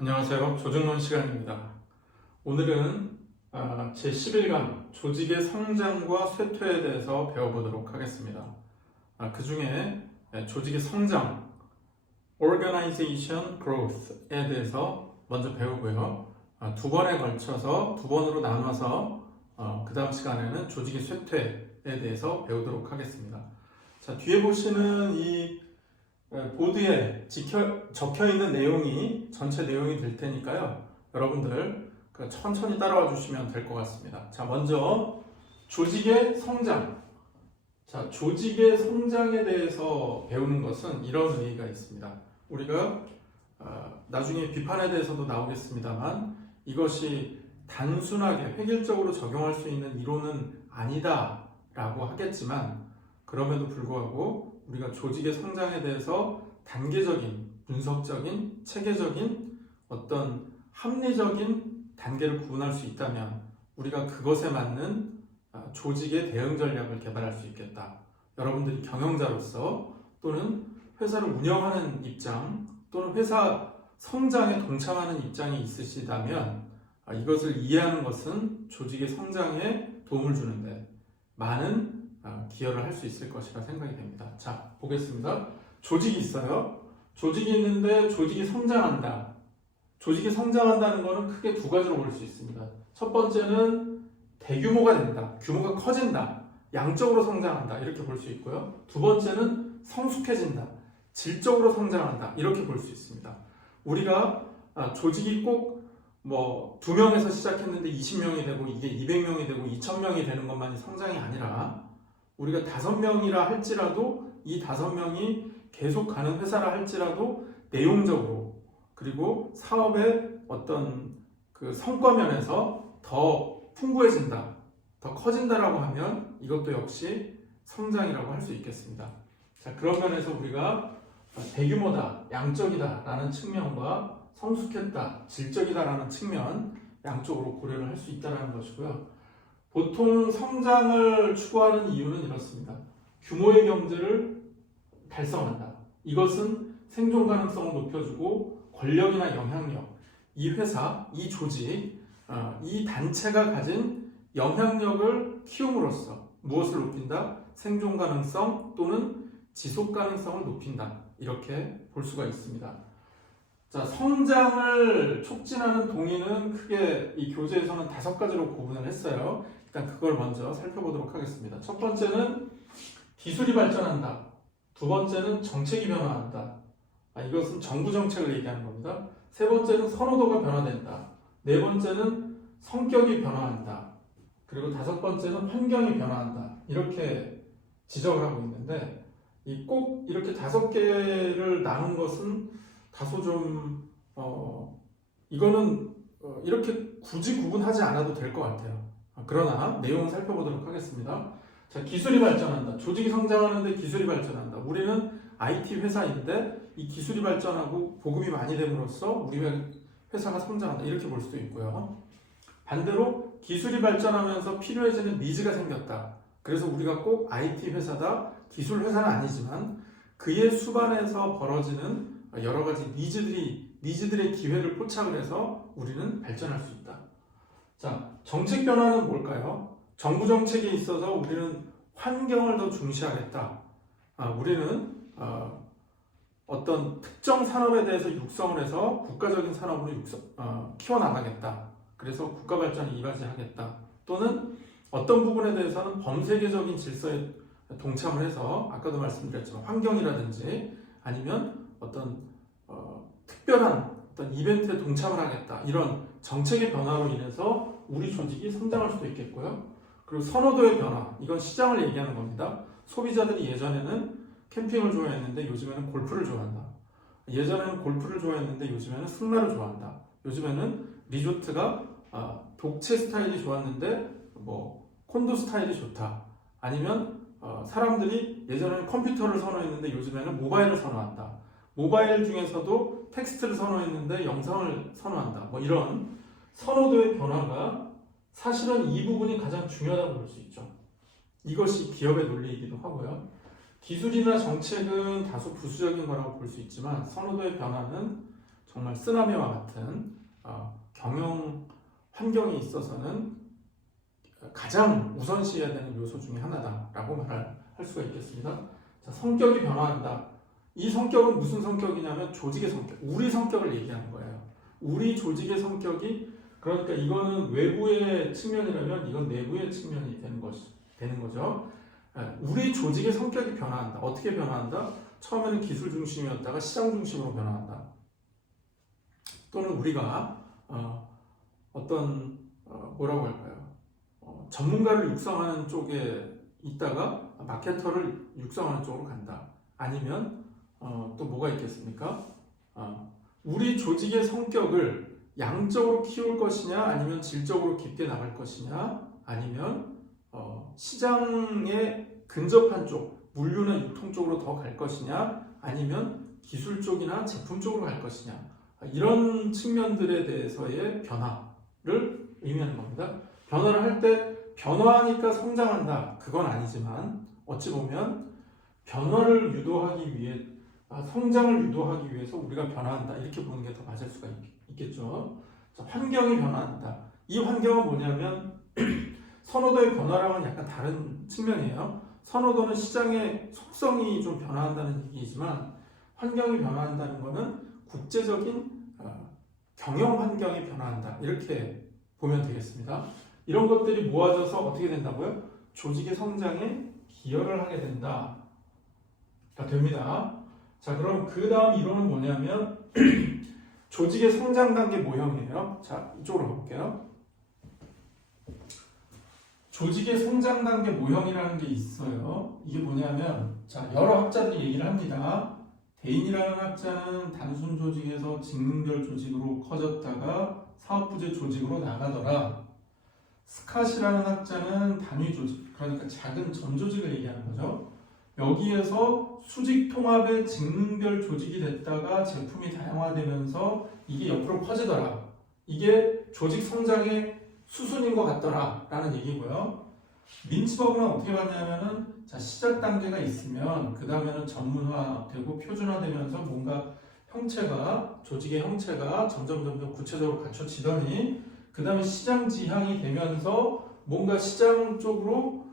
안녕하세요. 조정론 시간입니다. 오늘은 제11강 조직의 성장과 쇠퇴에 대해서 배워보도록 하겠습니다. 그 중에 조직의 성장, Organization Growth에 대해서 먼저 배우고요. 두 번에 걸쳐서 두 번으로 나눠서 그 다음 시간에는 조직의 쇠퇴에 대해서 배우도록 하겠습니다. 자, 뒤에 보시는 이 보드에 적혀 있는 내용이 전체 내용이 될 테니까요. 여러분들 천천히 따라와 주시면 될 것 같습니다. 자, 먼저 조직의 성장. 자, 조직의 성장에 대해서 배우는 것은 이런 의미가 있습니다. 우리가 나중에 비판에 대해서도 나오겠습니다만 이것이 단순하게 획일적으로 적용할 수 있는 이론은 아니다라고 하겠지만 그럼에도 불구하고 우리가 조직의 성장에 대해서 단계적인, 분석적인, 체계적인 어떤 합리적인 단계를 구분할 수 있다면 우리가 그것에 맞는 조직의 대응 전략을 개발할 수 있겠다. 여러분들이 경영자로서 또는 회사를 운영하는 입장 또는 회사 성장에 동참하는 입장이 있으시다면 이것을 이해하는 것은 조직의 성장에 도움을 주는데 많은 기여를 할 수 있을 것이라 생각이 됩니다. 자, 보겠습니다. 조직이 있어요. 조직이 있는데 조직이 성장한다. 조직이 성장한다는 것은 크게 두 가지로 볼 수 있습니다. 첫 번째는 대규모가 된다. 규모가 커진다. 양적으로 성장한다. 이렇게 볼 수 있고요. 두 번째는 성숙해진다. 질적으로 성장한다. 이렇게 볼 수 있습니다. 우리가 조직이 꼭 뭐 2명에서 시작했는데 20명이 되고 이게 200명이 되고 2000명이 되는 것만이 성장이 아니라 우리가 5명이라 할지라도 이 5명이 계속 가는 회사라 할지라도 내용적으로 그리고 사업의 어떤 그 성과 면에서 더 풍부해진다, 더 커진다라고 하면 이것도 역시 성장이라고 할 수 있겠습니다. 자, 그런 면에서 우리가 대규모다, 양적이다 라는 측면과 성숙했다, 질적이다 라는 측면 양쪽으로 고려를 할 수 있다는 것이고요. 보통 성장을 추구하는 이유는 이렇습니다. 규모의 경제를 달성한다. 이것은 생존 가능성을 높여주고 권력이나 영향력, 이 회사, 이 조직, 이 단체가 가진 영향력을 키움으로써 무엇을 높인다? 생존 가능성 또는 지속 가능성을 높인다. 이렇게 볼 수가 있습니다. 자, 성장을 촉진하는 동의는 크게 이 교재에서는 5가지로 구분을 했어요. 일단 그걸 먼저 살펴보도록 하겠습니다. 첫 번째는 기술이 발전한다. 두 번째는 정책이 변화한다. 이것은 정부 정책을 얘기하는 겁니다. 세 번째는 선호도가 변화된다. 네 번째는 성격이 변화한다. 그리고 5번째는 환경이 변화한다. 이렇게 지적을 하고 있는데 꼭 이렇게 5개를 나눈 것은 다소 좀 이거는 이렇게 굳이 구분하지 않아도 될 것 같아요. 그러나 내용을 살펴보도록 하겠습니다. 자, 기술이 발전한다. 조직이 성장하는데 기술이 발전한다. 우리는 IT 회사인데 이 기술이 발전하고 보급이 많이 됨으로써 우리 회사가 성장한다. 이렇게 볼 수도 있고요. 반대로 기술이 발전하면서 필요해지는 니즈가 생겼다. 그래서 우리가 꼭 IT 회사다, 기술 회사는 아니지만 그의 수반에서 벌어지는 여러 가지 니즈들의 기회를 포착을 해서 우리는 발전할 수 있다. 자, 정책 변화는 뭘까요? 정부 정책에 있어서 우리는 환경을 더 중시하겠다. 우리는 어떤 특정 산업에 대해서 육성을 해서 국가적인 산업으로 키워나가겠다. 그래서 국가 발전에 이바지하겠다. 또는 어떤 부분에 대해서는 범세계적인 질서에 동참을 해서 아까도 말씀드렸지만 환경이라든지 아니면 어떤 특별한 어떤 이벤트에 동참을 하겠다. 이런 정책의 변화로 인해서 우리 조직이 성장할 수도 있겠고요. 그리고 선호도의 변화. 이건 시장을 얘기하는 겁니다. 소비자들이 예전에는 캠핑을 좋아했는데 요즘에는 골프를 좋아한다. 예전에는 골프를 좋아했는데 요즘에는 승마를 좋아한다. 요즘에는 리조트가 독채 스타일이 좋았는데 콘도 스타일이 좋다. 아니면 사람들이 예전에는 컴퓨터를 선호했는데 요즘에는 모바일을 선호한다. 모바일 중에서도 텍스트를 선호했는데 영상을 선호한다. 이런 선호도의 변화가 사실은 이 부분이 가장 중요하다고 볼 수 있죠. 이것이 기업의 논리이기도 하고요. 기술이나 정책은 다소 부수적인 거라고 볼 수 있지만 선호도의 변화는 정말 쓰나미와 같은 경영 환경에 있어서는 가장 우선시해야 되는 요소 중에 하나다라고 말할 수가 있겠습니다. 자, 성격이 변화한다. 이 성격은 무슨 성격이냐면 조직의 성격, 우리 성격을 얘기하는 거예요. 우리 조직의 성격이, 그러니까 이거는 외부의 측면이라면 이건 내부의 측면이 되는 거죠. 우리 조직의 성격이 변화한다. 어떻게 변화한다? 처음에는 기술 중심이었다가 시장 중심으로 변화한다. 또는 우리가 어떤 뭐라고 할까요? 전문가를 육성하는 쪽에 있다가 마케터를 육성하는 쪽으로 간다. 아니면 또 뭐가 있겠습니까? 우리 조직의 성격을 양적으로 키울 것이냐, 아니면 질적으로 깊게 나갈 것이냐, 아니면 시장에 근접한 쪽, 물류나 유통 쪽으로 더 갈 것이냐, 아니면 기술 쪽이나 제품 쪽으로 갈 것이냐, 이런 측면들에 대해서의 변화를 의미하는 겁니다. 변화를 할 때 변화하니까 성장한다, 그건 아니지만 어찌 보면 변화를 유도하기 위해, 성장을 유도하기 위해서 우리가 변화한다, 이렇게 보는 게 더 맞을 수가 있겠죠. 자, 환경이 변화한다. 이 환경은 뭐냐면 선호도의 변화랑은 약간 다른 측면이에요. 선호도는 시장의 속성이 좀 변화한다는 얘기이지만, 환경이 변화한다는 것은 국제적인 경영 환경이 변화한다, 이렇게 보면 되겠습니다. 이런 것들이 모아져서 어떻게 된다고요? 조직의 성장에 기여를 하게 된다. 됩니다. 자, 그럼 그 다음 이론은 뭐냐면 조직의 성장 단계 모형이에요. 자, 이쪽으로 가볼게요. 조직의 성장 단계 모형이라는 게 있어요. 이게 뭐냐면, 자, 여러 학자들이 얘기를 합니다. 대인이라는 학자는 단순 조직에서 직능별 조직으로 커졌다가 사업부재 조직으로 나가더라. 스캇이라는 학자는 단위 조직, 그러니까 작은 전조직을 얘기하는 거죠. 여기에서 수직 통합의 직능별 조직이 됐다가 제품이 다양화되면서 이게 옆으로 커지더라. 이게 조직 성장의 수순인 것 같더라 라는 얘기고요. 민츠버그는 어떻게 봤냐면은, 자, 시작 단계가 있으면 그 다음에는 전문화되고 표준화되면서 뭔가 형체가, 조직의 형체가 점점 구체적으로 갖춰지더니 그 다음에 시장 지향이 되면서 뭔가 시장 쪽으로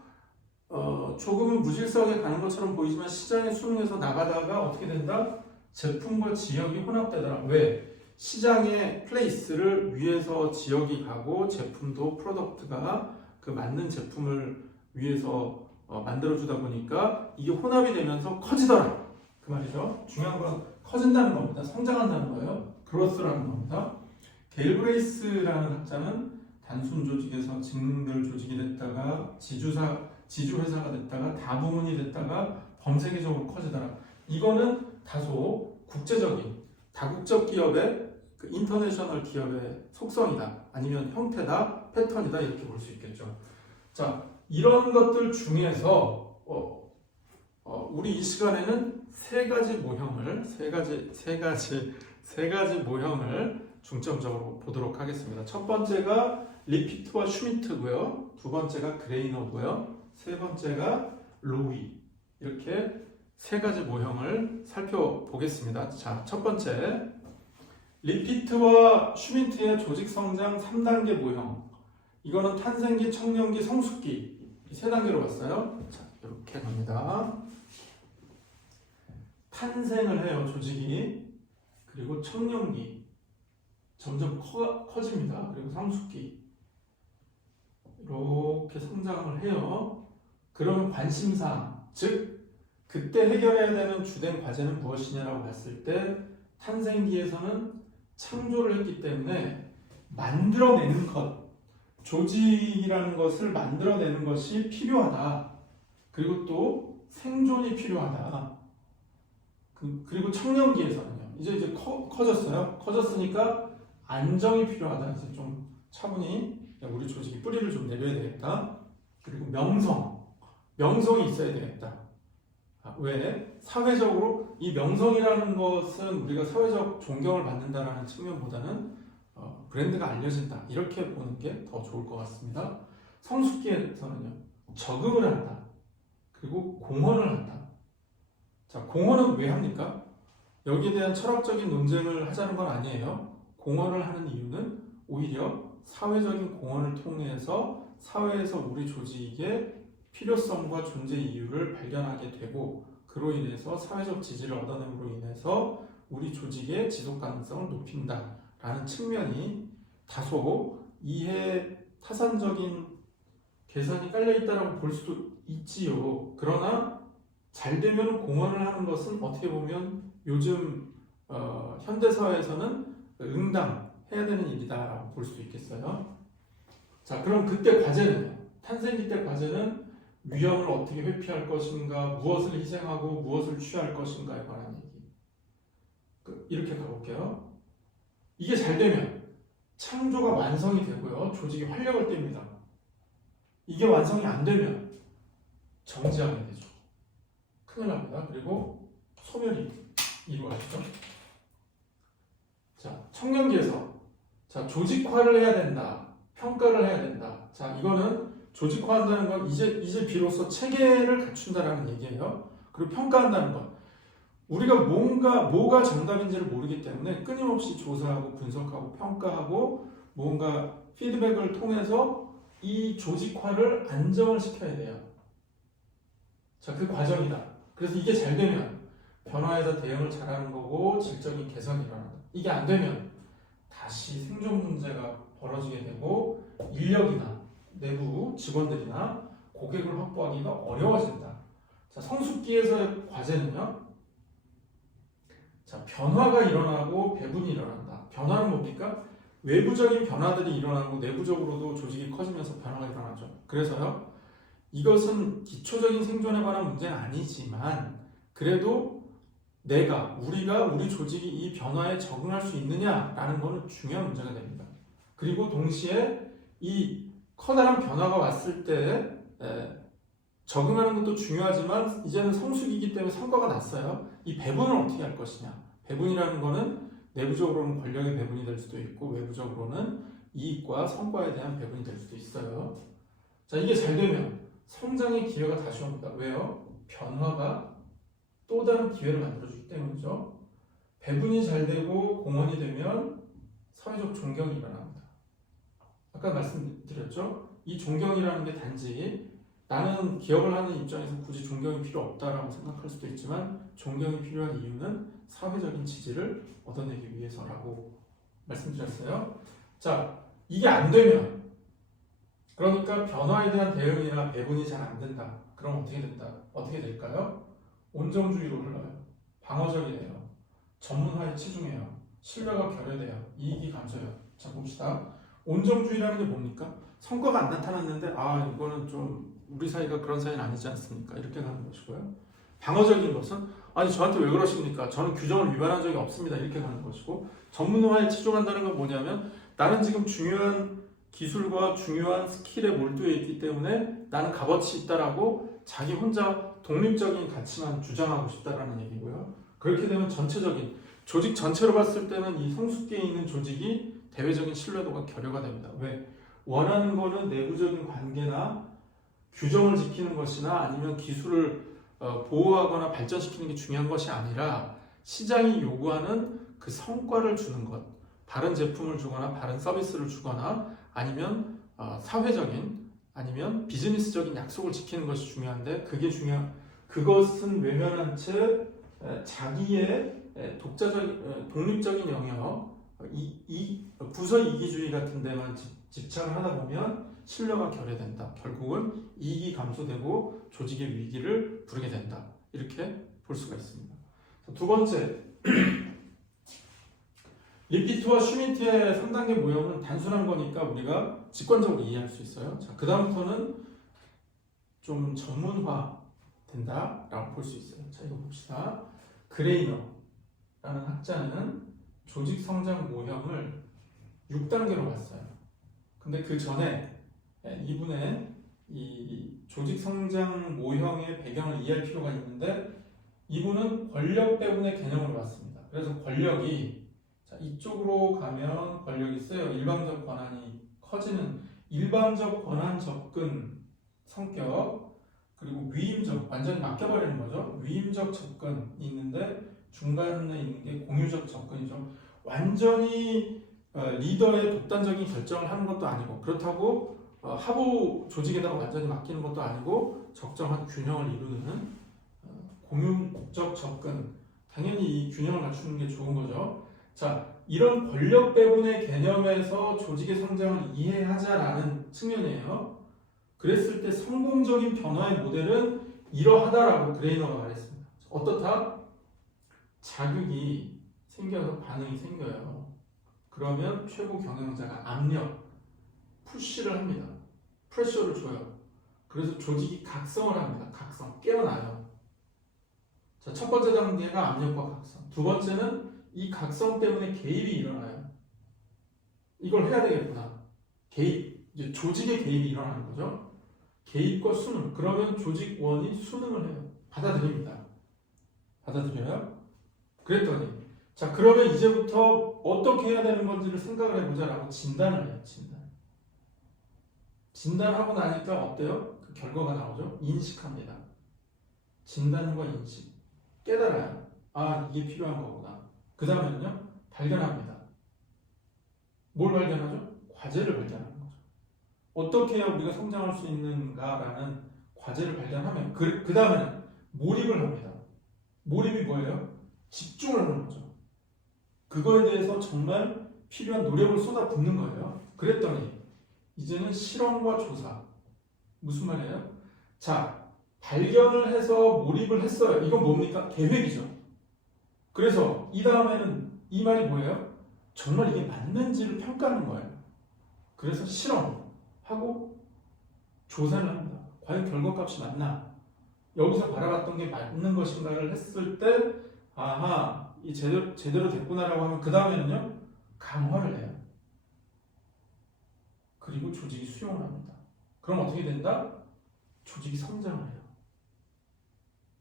조금은 무질서하게 가는 것처럼 보이지만 시장에 수능해서 나가다가 어떻게 된다? 제품과 지역이 혼합되더라. 왜? 시장의 플레이스를 위해서 지역이 가고 제품도 프로덕트가 그 맞는 제품을 위해서 만들어주다 보니까 이게 혼합이 되면서 커지더라, 그 말이죠. 중요한 건 커진다는 겁니다. 성장한다는 거예요. 그로스라는 겁니다. 게일 브레이스라는 학자는 단순 조직에서 직능별 조직이 됐다가 지주회사가 됐다가 다부문이 됐다가 범세계적으로 커지더라. 이거는 다소 국제적인 다국적 기업의 그 인터내셔널 기업의 속성이다, 아니면 형태다, 패턴이다, 이렇게 볼 수 있겠죠. 자, 이런 것들 중에서 우리 이 시간에는 세 가지 모형을 중점적으로 보도록 하겠습니다. 첫 번째가 리피트와 슈미트고요. 두 번째가 그레이너고요. 세 번째가 로위. 이렇게 세 가지 모형을 살펴보겠습니다. 자, 첫 번째, 리피트와 슈미트의 조직 성장 3단계 모형. 이거는 탄생기, 청년기, 성숙기, 이 세 단계로 봤어요. 자, 이렇게 갑니다. 탄생을 해요, 조직이. 그리고 청년기, 점점 커집니다. 그리고 성숙기, 이렇게 성장을 해요. 그러면 관심사항, 즉 그때 해결해야 되는 주된 과제는 무엇이냐라고 봤을 때, 탄생기에서는 창조를 했기 때문에 만들어내는 것, 조직이라는 것을 만들어내는 것이 필요하다. 그리고 또 생존이 필요하다. 그리고 청년기에서는요, 이제 커졌어요. 커졌으니까 안정이 필요하다. 이제 좀 차분히 우리 조직이 뿌리를 좀 내려야 되겠다. 그리고 명성이 있어야 되겠다. 왜? 사회적으로 이 명성이라는 것은 우리가 사회적 존경을 받는다라는 측면보다는 브랜드가 알려진다, 이렇게 보는 게 더 좋을 것 같습니다. 성숙기에서는요, 적응을 한다. 그리고 공헌을 한다. 자, 공헌은 왜 합니까? 여기에 대한 철학적인 논쟁을 하자는 건 아니에요. 공헌을 하는 이유는 오히려 사회적인 공헌을 통해서 사회에서 우리 조직의 필요성과 존재 이유를 발견하게 되고 그로 인해서 사회적 지지를 얻어냄으로 인해서 우리 조직의 지속 가능성을 높인다라는 측면이 다소 이해 타산적인 계산이 깔려있다라고 볼 수도 있지요. 그러나 잘 되면 공헌을 하는 것은 어떻게 보면 요즘 현대사회에서는 응당해야 되는 일이다라고 볼 수 있겠어요. 자, 그럼 그때 과제는 탄생기 때 과제는 위험을 어떻게 회피할 것인가, 무엇을 희생하고 무엇을 취할 것인가에 관한 얘기. 이렇게 가볼게요. 이게 잘 되면 창조가 완성이 되고요. 조직이 활력을 띱니다. 이게 완성이 안 되면 정지하게 되죠. 큰일 납니다. 그리고 소멸이 이루어지죠. 자, 청년기에서 자, 조직화를 해야 된다. 평가를 해야 된다. 자, 이거는 조직화한다는 건 이제 비로소 체계를 갖춘다라는 얘기예요. 그리고 평가한다는 건 우리가 뭐가 정답인지를 모르기 때문에 끊임없이 조사하고 분석하고 평가하고 뭔가 피드백을 통해서 이 조직화를 안정을 시켜야 돼요. 자, 그 과정이다. 그래서 이게 잘 되면 변화에다 대응을 잘하는 거고 질적인 개선이 일어난다. 이게 안 되면 다시 생존 문제가 벌어지게 되고 인력이나 내부 직원들이나 고객을 확보하기가 어려워진다. 자, 성숙기에서의 과제는요. 자, 변화가 일어나고 배분이 일어난다. 변화는 뭡니까? 외부적인 변화들이 일어나고 내부적으로도 조직이 커지면서 변화가 일어나죠. 그래서요. 이것은 기초적인 생존에 관한 문제는 아니지만 그래도 우리가 우리 조직이 이 변화에 적응할 수 있느냐라는 것은 중요한 문제가 됩니다. 그리고 동시에 이 커다란 변화가 왔을 때 적응하는 것도 중요하지만 이제는 성숙이기 때문에 성과가 났어요. 이 배분을 어떻게 할 것이냐. 배분이라는 것은 내부적으로는 권력의 배분이 될 수도 있고 외부적으로는 이익과 성과에 대한 배분이 될 수도 있어요. 자, 이게 잘 되면 성장의 기회가 다시 옵니다. 왜요? 변화가 또 다른 기회를 만들어주기 때문이죠. 배분이 잘 되고 공헌이 되면 사회적 존경이 일어납니다. 아까 말씀드렸죠? 이 존경이라는 게 단지 나는 기업을 하는 입장에서 굳이 존경이 필요 없다라고 생각할 수도 있지만 존경이 필요한 이유는 사회적인 지지를 얻어내기 위해서라고 말씀드렸어요. 자, 이게 안 되면 그러니까 변화에 대한 대응이나 배분이 잘 안 된다. 그럼 어떻게 될까요? 온정주의로 흘러요. 방어적이 돼요. 전문화에 치중해요. 신뢰가 결여돼요. 이익이 감소해요. 자, 봅시다. 온정주의라는 게 뭡니까? 성과가 안 나타났는데 이거는 좀 우리 사이가 그런 사이는 아니지 않습니까? 이렇게 가는 것이고요. 방어적인 것은 저한테 왜 그러십니까? 저는 규정을 위반한 적이 없습니다. 이렇게 가는 것이고 전문화에 치중한다는 건 뭐냐면 나는 지금 중요한 기술과 중요한 스킬에 몰두해 있기 때문에 나는 값어치 있다라고 자기 혼자 독립적인 가치만 주장하고 싶다라는 얘기고요. 그렇게 되면 전체적인 조직 전체로 봤을 때는 이 성숙기에 있는 조직이 대외적인 신뢰도가 결여가 됩니다. 왜? 원하는 거는 내부적인 관계나 규정을 지키는 것이나 아니면 기술을 보호하거나 발전시키는 게 중요한 것이 아니라 시장이 요구하는 그 성과를 주는 것, 바른 제품을 주거나 바른 서비스를 주거나 아니면 사회적인 아니면 비즈니스적인 약속을 지키는 것이 중요한데 그것은 외면한 채 자기의 독립적인 영역, 부서 이기주의 같은 데만 집착을 하다 보면 신뢰가 결여된다. 결국은 이익이 감소되고 조직의 위기를 부르게 된다. 이렇게 볼 수가 있습니다. 두 번째, 리피트와 슈미트의 3단계 모형은 단순한 거니까 우리가 직관적으로 이해할 수 있어요. 자, 그 다음부터는 좀 전문화 된다라고 볼 수 있어요. 자, 이거 봅시다. 그레이너라는 학자는 조직 성장 모형을 6단계로 봤어요. 근데 그 전에 이분의 이 조직 성장 모형의 배경을 이해할 필요가 있는데 이분은 권력 배분의 개념을 봤습니다. 그래서 권력이 이쪽으로 가면 권력이 세요. 일방적 권한이 커지는 일방적 권한 접근 성격 그리고 위임적 완전히 맡겨버리는 거죠. 위임적 접근이 있는데 중간에 있는 게 공유적 접근이죠. 완전히 리더의 독단적인 결정을 하는 것도 아니고 그렇다고 하부 조직에다가 완전히 맡기는 것도 아니고 적정한 균형을 이루는 공유적 접근. 당연히 이 균형을 갖추는 게 좋은 거죠. 자, 이런 권력 배분의 개념에서 조직의 성장을 이해하자라는 측면이에요. 그랬을 때 성공적인 변화의 모델은 이러하다라고 그레이너가 말했습니다. 어떻다? 자극이 생겨서 반응이 생겨요. 그러면 최고 경영자가 압력, 푸시를 합니다. 프레셔를 줘요. 그래서 조직이 각성을 합니다. 각성, 깨어나요. 자, 첫 번째 단계가 압력과 각성. 두 번째는 이 각성 때문에 개입이 일어나요. 이걸 해야 되겠구나. 개입, 이제 조직의 개입이 일어나는 거죠. 개입과 수능. 그러면 조직원이 수능을 해요. 받아들입니다. 받아들여요? 그랬더니, 자, 그러면 이제부터 어떻게 해야 되는 건지를 생각을 해보자라고 진단을 해요. 진단하고 나니까 어때요? 그 결과가 나오죠? 인식합니다. 진단과 인식. 깨달아요. 아, 이게 필요한 거구나. 그 다음에는요, 발견합니다. 뭘 발견하죠? 과제를 발견하는 거죠. 어떻게 해야 우리가 성장할 수 있는가라는 과제를 발견하면, 그 다음에는 몰입을 합니다. 몰입이 뭐예요? 집중을 하는 거죠. 그거에 대해서 정말 필요한 노력을 쏟아붓는 거예요. 그랬더니, 이제는 실험과 조사. 무슨 말이에요? 자, 발견을 해서 몰입을 했어요. 이건 뭡니까? 계획이죠. 그래서 이 다음에는 이 말이 뭐예요? 정말 이게 맞는지를 평가하는 거예요. 그래서 실험하고 조사를 합니다. 과연 결과값이 맞나? 여기서 바라봤던 게 맞는 것인가를 했을 때 아하, 이 제대로 됐구나라고 하면 그 다음에는요, 강화를 해요. 그리고 조직이 수용을 합니다. 그럼 어떻게 된다? 조직이 성장을 해요.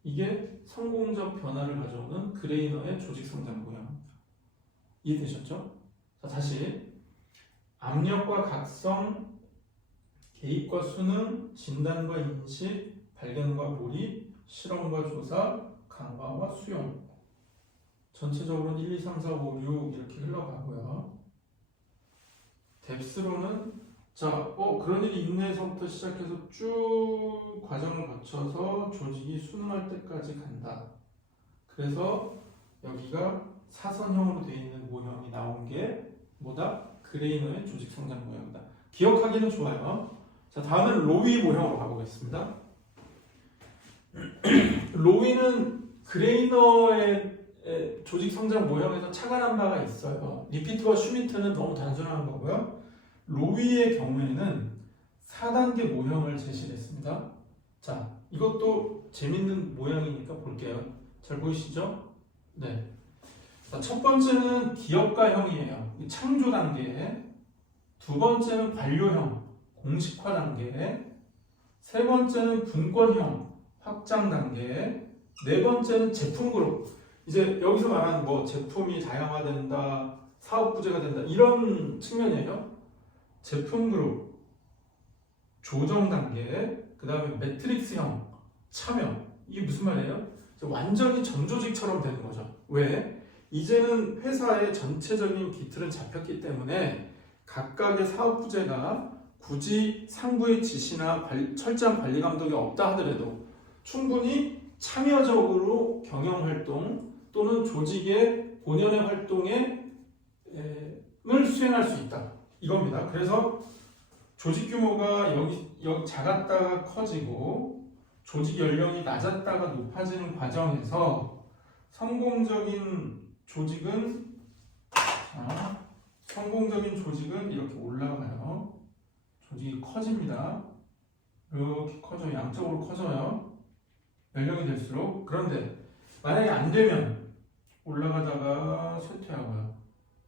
이게 성공적 변화를 가져오는 그레이너의 조직 성장 모양입니다. 이해되셨죠? 자, 다시 압력과 각성, 개입과 수능, 진단과 인식, 발견과 몰입, 실험과 조사, 강화와 수용. 전체적으로는 1, 2, 3, 4, 5, 6 이렇게 흘러가고요. 뎁스로는 자, 그런 일이 있네에서부터 시작해서 쭉 과정을 거쳐서 조직이 수능할 때까지 간다. 그래서 여기가 사선형으로 되어 있는 모형이 나온 게 뭐다? 그레이너의 조직 성장 모형이다. 기억하기는 좋아요. 자, 다음은 로위 모형으로 가보겠습니다. 로위는 그레이너의 조직 성장 모형에서 착안한 바가 있어요. 리피트와 슈미트는 너무 단순한 거고요. 로위의 경우에는 4단계 모형을 제시했습니다. 자, 이것도 재밌는 모양이니까 볼게요. 잘 보이시죠? 네. 자, 첫 번째는 기업가형이에요. 창조 단계. 두 번째는 관료형, 공식화 단계. 세 번째는 분권형, 확장 단계. 네 번째는 제품 그룹. 이제 여기서 말하는 뭐 제품이 다양화된다, 사업 부재가 된다 이런 측면이에요. 제품 그룹, 조정 단계, 그 다음에 매트릭스형, 참여. 이게 무슨 말이에요? 완전히 전조직처럼 되는 거죠. 왜? 이제는 회사의 전체적인 기틀은 잡혔기 때문에 각각의 사업 부재가 굳이 상부의 지시나 철저한 관리 감독이 없다 하더라도 충분히 참여적으로 경영활동 또는 조직의 본연의 활동을 수행할 수 있다. 이겁니다. 그래서 조직 규모가 여기 작았다가 커지고 조직 연령이 낮았다가 높아지는 과정에서 성공적인 조직은 이렇게 올라가요. 조직이 커집니다. 이렇게 커져요. 양쪽으로 커져요. 연령이 될수록. 그런데 만약에 안 되면 올라가다가 쇠퇴하고요.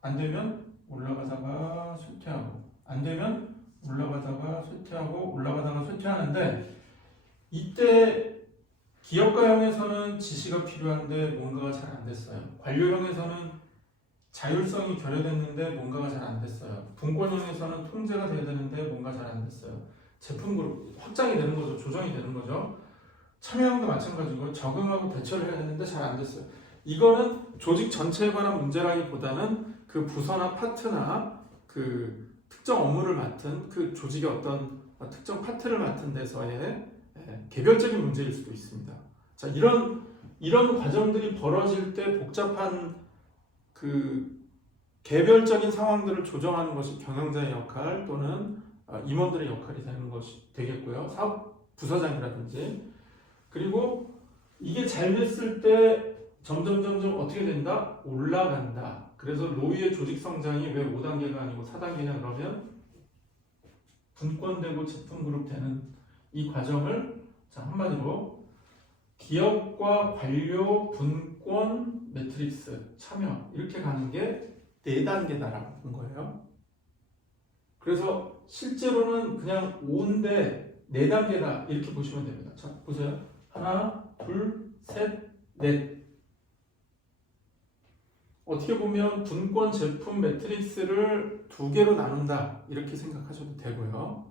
안 되면 올라가다가 쇠퇴하고, 안 되면 올라가다가 쇠퇴하고, 올라가다가 쇠퇴하는데 이때 기업가형에서는 지시가 필요한데 뭔가가 잘 안 됐어요. 관료형에서는 자율성이 결여됐는데 뭔가가 잘 안 됐어요. 분권형에서는 통제가 돼야 되는데 뭔가 잘 안 됐어요. 제품 그룹 확장이 되는 거죠. 조정이 되는 거죠. 참여형도 마찬가지고 적응하고 대처를 해야 되는데 잘 안 됐어요. 이거는 조직 전체에 관한 문제라기보다는 그 부서나 파트나 그 특정 업무를 맡은 그 조직의 어떤 특정 파트를 맡은 데서의 개별적인 문제일 수도 있습니다. 자, 이런 과정들이 벌어질 때 복잡한 그 개별적인 상황들을 조정하는 것이 경영자의 역할 또는 임원들의 역할이 되는 것이 되겠고요. 사업 부서장이라든지. 그리고 이게 잘 됐을 때 점점 어떻게 된다? 올라간다. 그래서 로이의 조직 성장이 왜 5단계가 아니고 4단계냐 그러면 분권되고 제품 그룹 되는 이 과정을 자, 한마디로 기업과 관료, 분권, 매트릭스, 참여 이렇게 가는 게 4단계다라고 본 거예요. 그래서 실제로는 그냥 5인데 4단계다 이렇게 보시면 됩니다. 자, 보세요. 하나, 둘, 셋, 넷. 어떻게 보면 분권, 제품, 매트릭스를 2개로 나눈다 이렇게 생각하셔도 되고요.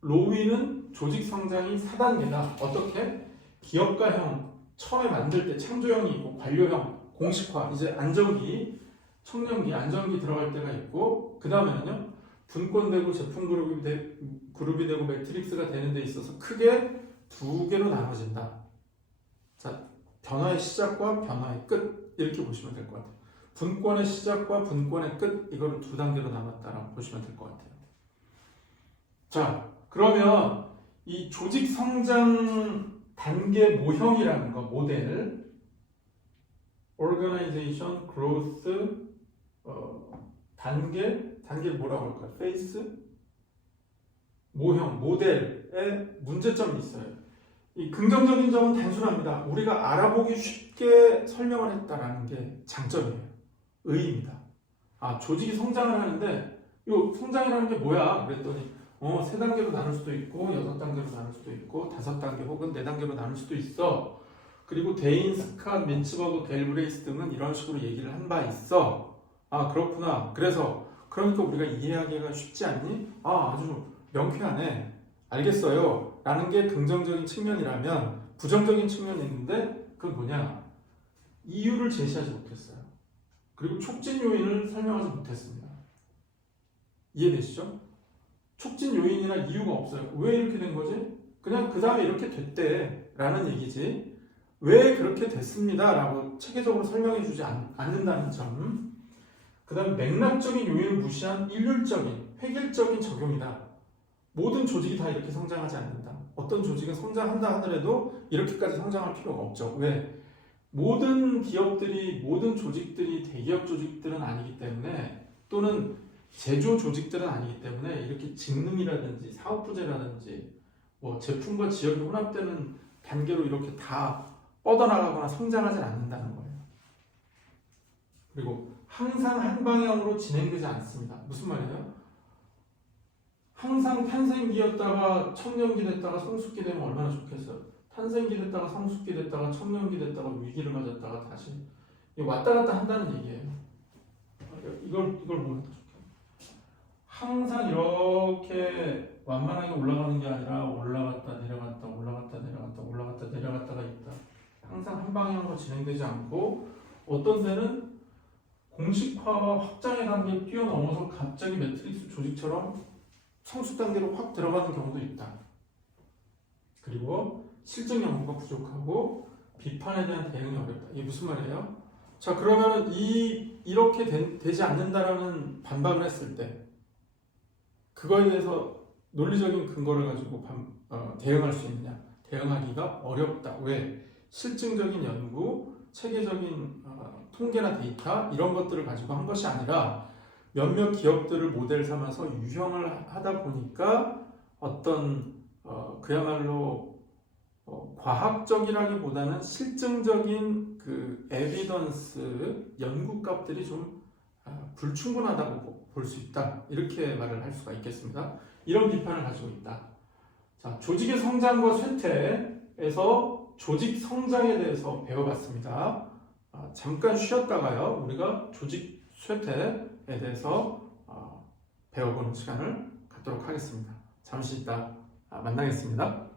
로위는 조직 성장이 4단계다. 어떻게? 기업가형, 처음에 만들 때 창조형이 있고 관료형, 공식화, 이제 안정기, 청년기, 안정기 들어갈 때가 있고 그 다음에는요. 분권되고 제품 그룹이 되고 매트릭스가 되는 데 있어서 크게 2개로 나눠진다. 자, 변화의 시작과 변화의 끝 이렇게 보시면 될 것 같아요. 분권의 시작과 분권의 끝 이거를 2단계로 나눴다라고 보시면 될 것 같아요. 자, 그러면 이 조직 성장 단계 모형이라는 거 모델 Organization Growth 단계를 뭐라고 할까요? 페이스 모형 모델에 문제점이 있어요. 이 긍정적인 점은 단순합니다. 우리가 알아보기 쉽게 설명을 했다라는 게 장점이에요. 의의입니다. 아, 조직이 성장을 하는데 이 성장이라는 게 뭐야? 그랬더니 3단계로 나눌 수도 있고 6단계로 나눌 수도 있고 5단계 혹은 4단계로 나눌 수도 있어. 그리고 데인, 스캇, 민츠버그, 갤브레이스 등은 이런 식으로 얘기를 한 바 있어. 아, 그렇구나. 그러니까 우리가 이해하기가 쉽지 않니? 아, 아주 명쾌하네. 알겠어요. 라는 게 긍정적인 측면이라면 부정적인 측면이 있는데 그건 뭐냐? 이유를 제시하지 못했어요. 그리고 촉진 요인을 설명하지 못했습니다. 이해되시죠? 촉진 요인이나 이유가 없어요. 왜 이렇게 된 거지? 그냥 그 다음에 이렇게 됐대 라는 얘기지 왜 그렇게 됐습니다 라고 체계적으로 설명해 주지 않는다는 점. 그 다음에 맥락적인 요인을 무시한 일률적인 획일적인 적용이다. 모든 조직이 다 이렇게 성장하지 않는다. 어떤 조직은 성장한다 하더라도 이렇게까지 성장할 필요가 없죠. 왜? 모든 기업들이 모든 조직들이 대기업 조직들은 아니기 때문에 또는 제조 조직들은 아니기 때문에 이렇게 직능이라든지 사업 부재라든지 뭐 제품과 지역이 혼합되는 단계로 이렇게 다 뻗어나가거나 성장하지 않는다는 거예요. 그리고 항상 한 방향으로 진행되지 않습니다. 무슨 말이에요? 항상 탄생기였다가 청년기 됐다가 성숙기 되면 얼마나 좋겠어요. 탄생기 됐다가 성숙기 됐다가 청년기 됐다가 위기를 맞았다가 다시 왔다 갔다 한다는 얘기예요. 이걸 모르는 거죠. 항상 이렇게 완만하게 올라가는 게 아니라 올라갔다 내려갔다 올라갔다 내려갔다 올라갔다 내려갔다가 있다. 항상 한 방향으로 진행되지 않고 어떤 데는 공식화와 확장의 단계를 뛰어넘어서 갑자기 매트릭스 조직처럼 성숙 단계로 확 들어가는 경우도 있다. 그리고 실증 연구가 부족하고 비판에 대한 대응이 어렵다. 이게 무슨 말이에요? 자, 그러면은 이렇게 되지 않는다라는 반박을 했을 때 그거에 대해서 논리적인 근거를 가지고 대응할 수 있느냐? 대응하기가 어렵다. 왜? 실증적인 연구, 체계적인 통계나 데이터 이런 것들을 가지고 한 것이 아니라 몇몇 기업들을 모델 삼아서 유형을 하다 보니까 어떤 그야말로 과학적이라기보다는 실증적인 그 에비던스 연구값들이 좀 불충분하다고 볼 수 있다. 이렇게 말을 할 수가 있겠습니다. 이런 비판을 가지고 있다. 자, 조직의 성장과 쇠퇴에서 조직 성장에 대해서 배워봤습니다. 잠깐 쉬었다가요. 우리가 조직 쇠퇴에 대해서 배워보는 시간을 갖도록 하겠습니다. 잠시 있다 만나겠습니다.